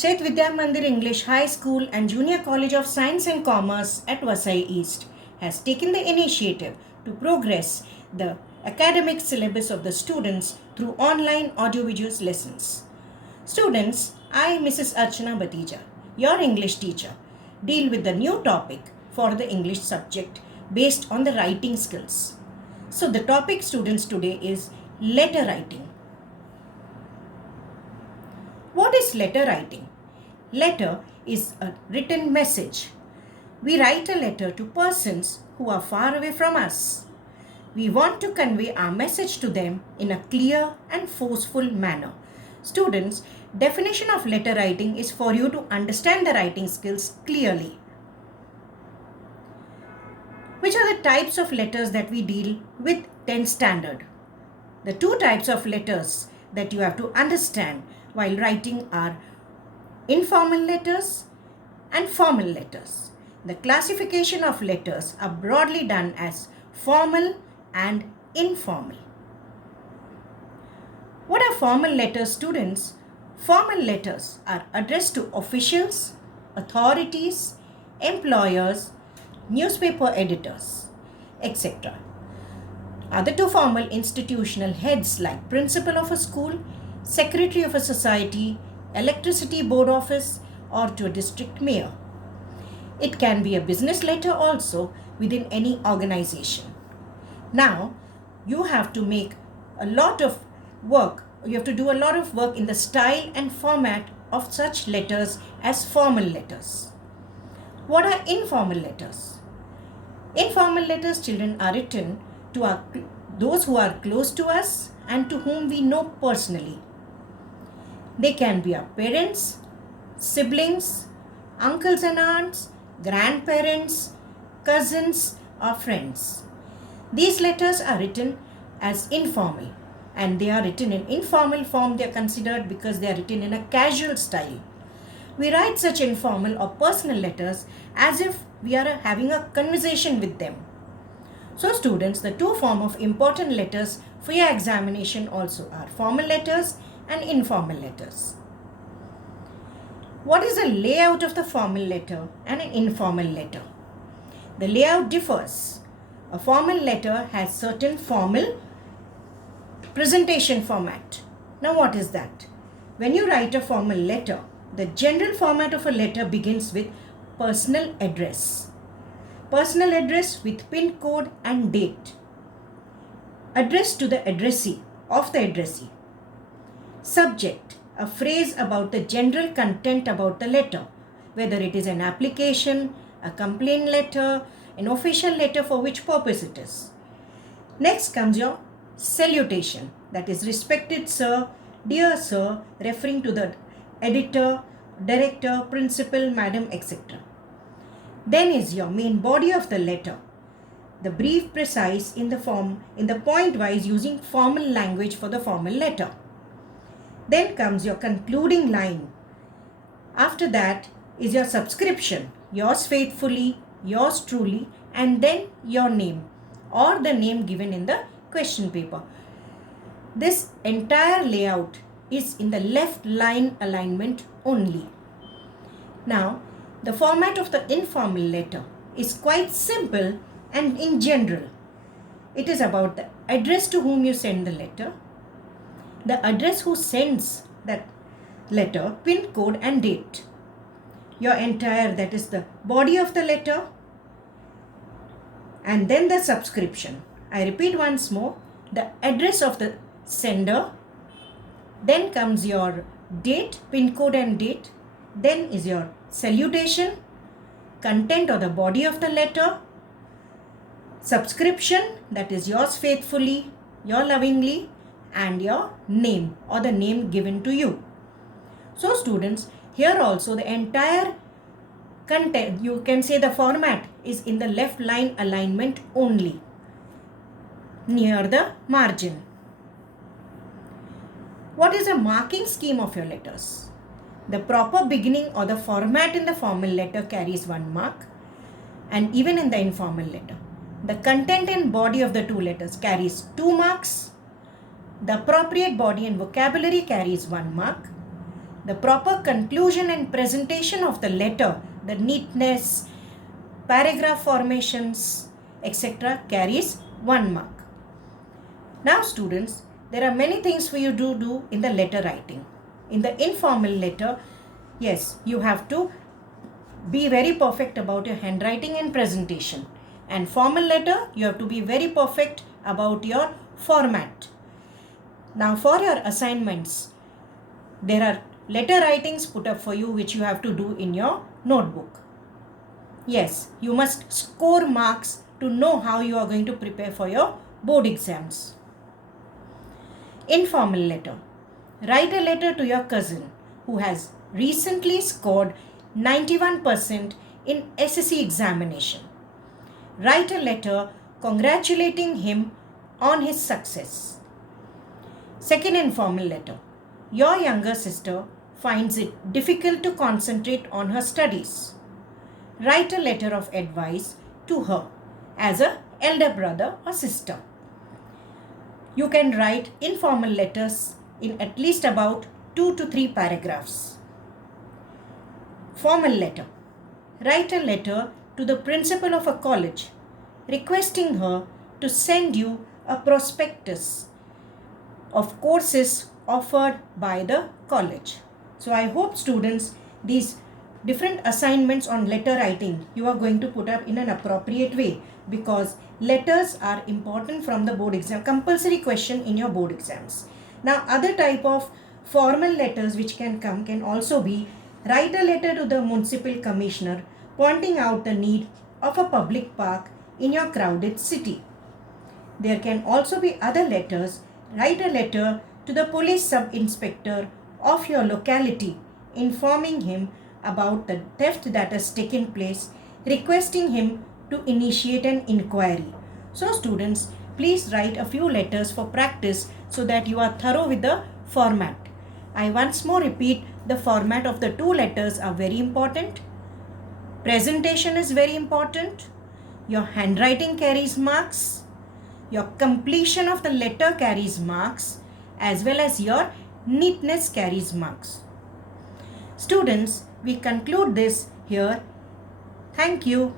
Chet Vidya Mandir English High School and Junior College of Science and Commerce at Vasai East has taken the initiative to progress the academic syllabus of the students through online audiovisual lessons. Students, I, Mrs. Archana Batija, your English teacher, deal with the new topic for the English subject based on the writing skills. So, the topic, students, today is letter writing. What is letter writing? Letter is a written message. We write a letter to persons who are far away from us. We want to convey our message to them in a clear and forceful manner. Students, definition of letter writing is for you to understand the writing skills clearly. Which are the types of letters that we deal with 10th standard? The two types of letters that you have to understand while writing are informal letters and formal letters. The classification of letters are broadly done as formal and informal. What are formal letters, students? Formal letters are addressed to officials, authorities, employers, newspaper editors, etc. Other two formal institutional heads like principal of a school, secretary of a society, electricity board office, or to a district mayor. It can be a business letter also within any organization. Now, you have to make a lot of work. You have to do a lot of work in the style and format of such letters as formal letters. What are informal letters? Informal letters, children, are written to those who are close to us and to whom we know personally. They can be our parents, siblings, uncles and aunts, grandparents, cousins, or friends. These letters are written as informal, and they are written in informal form. They are considered because they are written in a casual style. We write such informal or personal letters as if we are having a conversation with them. So students, the two forms of important letters for your examination also are formal letters and informal letters. What is the layout of the formal letter and an informal letter? The layout differs. A formal letter has certain formal presentation format. Now what is that? When you write a formal letter, the general format of a letter begins with personal address. Personal address with pin code and date. Address to the addressee of the addressee. Subject, a phrase about the general content about the letter, whether it is an application, a complaint letter, an official letter, for which purpose it is. Next comes your salutation, that is respected sir, dear sir, referring to the editor, director, principal, madam, etc. Then is your main body of the letter, the brief, precise, in the point wise, using formal language for the formal letter. Then comes your concluding line. After that is your subscription, yours faithfully, yours truly, and then your name or the name given in the question paper. This entire layout is in the left line alignment only. Now, the format of the informal letter is quite simple and in general. It is about the address to whom you send the letter, the address who sends that letter, pin code and date. Your entire, that is the body of the letter, and then the subscription. I repeat once more, the address of the sender, then comes your date, pin code and date, then is your salutation, content or the body of the letter, subscription, that is yours faithfully, your lovingly, and your name or the name given to you. So students, here also the entire content, you can say the format is in the left line alignment only, near the margin. What is a marking scheme of your letters? The proper beginning or the format in the formal letter carries 1 mark, and even in the informal letter. The content and body of the two letters carries 2 marks. The appropriate body and vocabulary carries 1 mark. The proper conclusion and presentation of the letter, the neatness, paragraph formations, etc. carries 1 mark. Now students, there are many things for you to do in the letter writing. In the informal letter, yes, you have to be very perfect about your handwriting and presentation. And formal letter, you have to be very perfect about your format. Now for your assignments, there are letter writings put up for you which you have to do in your notebook. Yes, you must score marks to know how you are going to prepare for your board exams. Informal letter. Write a letter to your cousin who has recently scored 91% in SSC examination. Write a letter congratulating him on his success. Second informal letter. Your younger sister finds it difficult to concentrate on her studies. Write a letter of advice to her as an elder brother or sister. You can write informal letters in at least about 2 to 3 paragraphs. Formal letter. Write a letter to the principal of a college requesting her to send you a prospectus of courses offered by the college. So I hope students, these different assignments on letter writing you are going to put up in an appropriate way, because letters are important from the board exam, compulsory question in your board exams. Now other type of formal letters which can come can also be: write a letter to the municipal commissioner pointing out the need of a public park in your crowded city. There can also be other letters. Write a letter to the police sub-inspector of your locality informing him about the theft that has taken place, requesting him to initiate an inquiry. So students, please write a few letters for practice so that you are thorough with the format. I once more repeat, the format of the 2 letters are very important. Presentation is very important. Your handwriting carries marks. Your completion of the letter carries marks, as well as your neatness carries marks. Students, we conclude this here. Thank you.